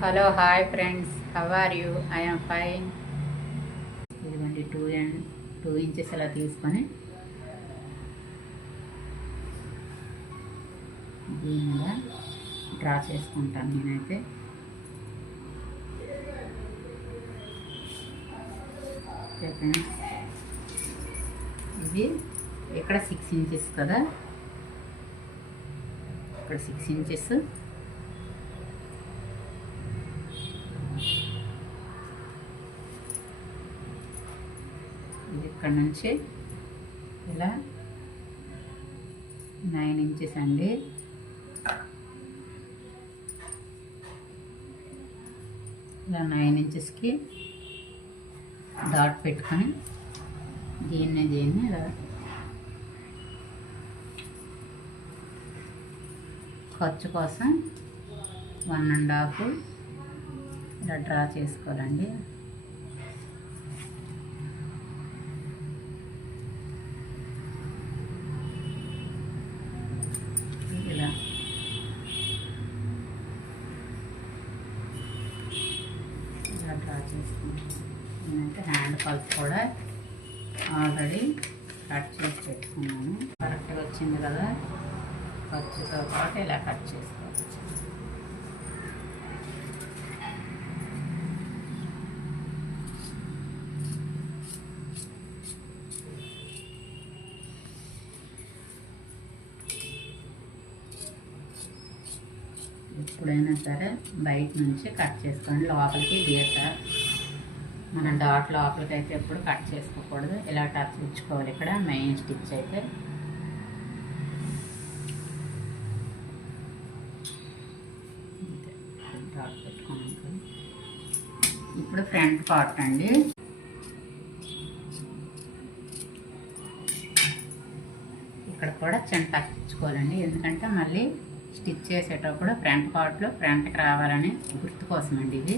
Hello hi friends, how are you? I am fine. ఇదిగోండి 2 inches అలా తీసుకొని దీని మీద డ్రా చేసుకుంటాను నేనైతే. ఓకే ఫ్రెండ్స్, ఇది ఇక్కడ 6 ఇంచెస్ కదా, ఇక్కడ 6 ఇంచెస్. ఇది ఇక్కడ నుంచి ఇలా 9 ఇంచెస్ అండి. ఇలా 9 ఇంచెస్కి డాట్ పెట్టుకొని దీన్ని ఇలా ఖర్చు కోసం 1.5 ఇలా డ్రా చేసుకోవాలండి. ఇలా డ్రా చేసుకుంటాం. నేనైతే హ్యాండ్ పల్స్ కూడా ఆల్రెడీ కట్ చేసి పెట్టుకున్నాను. కరెక్ట్గా వచ్చింది కదా, ఖర్చుతో పాటు ఇలా కట్ చేసుకోవచ్చు. ఎప్పుడైనా సరే బయట నుంచి కట్ చేసుకోండి, లోపలికి గీత మన డాట్ లోపలికి అయితే ఎప్పుడు కట్ చేసుకోకూడదు. ఇలా టచ్ ఇచ్చుకోవాలి. ఇక్కడ మెయిన్ స్టిచ్ అయితే డాట్ పెట్టుకున్నాం. ఇప్పుడు ఫ్రంట్ పార్ట్ అండి. ఇక్కడ కూడా చిన్న టచ్ ఇచ్చుకోవాలండి, ఎందుకంటే మళ్ళీ స్టిచ్ చేసేటప్పుడు ఫ్రంట్ పార్ట్లో ఫ్రంట్కి రావాలని గుర్తు కోసం అండి ఇది.